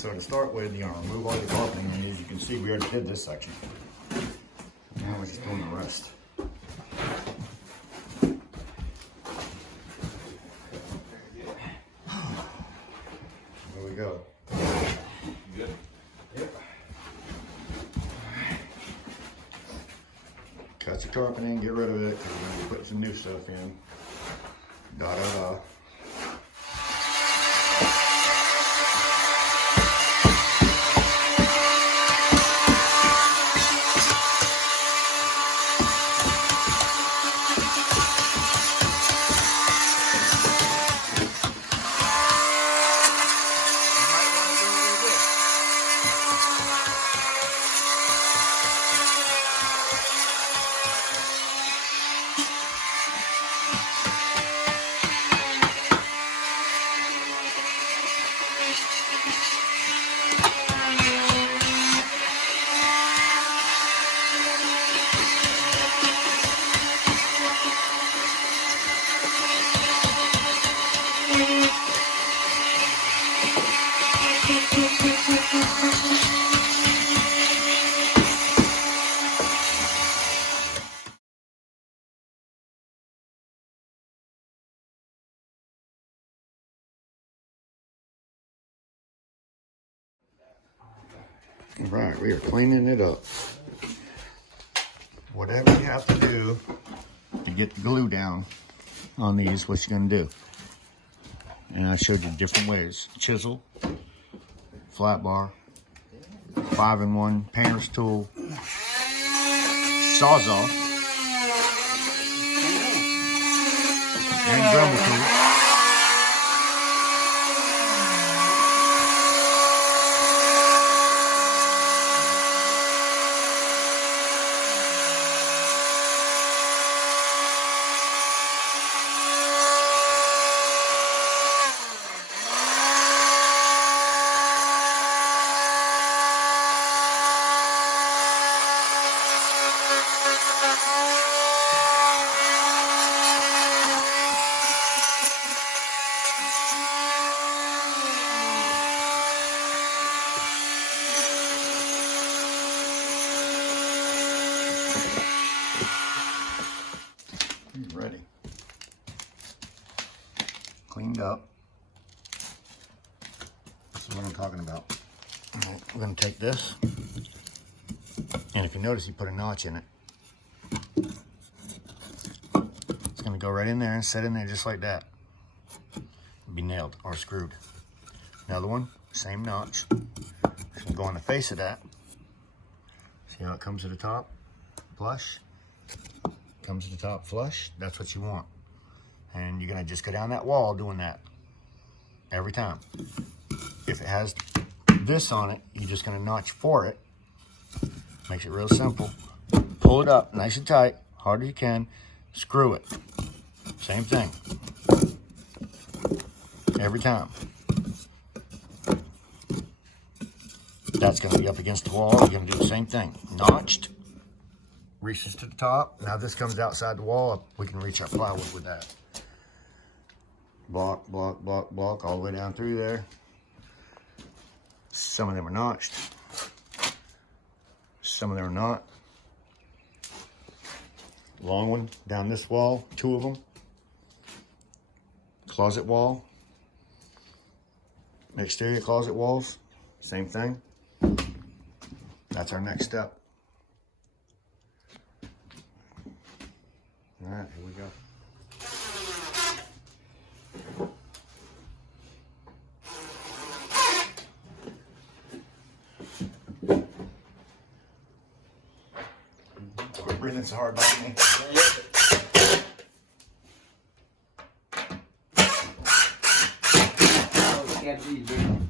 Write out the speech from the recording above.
So to start with, you're gonna remove all your carpeting, and as you can see, we already did this section. Now we're just doing the rest. There we go. You good? Yep. Cut your carpeting, get rid of it, because we're gonna be putting some new stuff in. Da da da. Right, we are cleaning it up. Whatever you have to do to get the glue down on these, what you're gonna do. And I showed you different ways. Chisel, flat bar, 5-in-1, painter's tool, sawzall, and Dremel tool. Ready. Cleaned up. This is what I'm talking about. All right, we're going to take this, and if you notice, you put a notch in it. It's going to go right in there and sit in there just like that. Be nailed or screwed. Another one, same notch. It's going to go on the face of that. See how it comes to the top? Flush. Comes to the top flush. That's what you want. And you're going to just go down that wall doing that every time. If it has this on it, you're just going to notch for it. Makes it real simple. Pull it up nice and tight, hard as you can. Screw it. Same thing. Every time. That's going to be up against the wall. You're going to do the same thing. Notched. Reaches to the top. Now this comes outside the wall. We can reach our plywood with that. Block, block, block, block, all the way down through there. Some of them are notched. Some of them are not. Long one down this wall, 2 of them. Closet wall. Exterior closet walls, same thing. That's our next step. All right, here we go. Quit breathing so hard by me. Can't see, dude.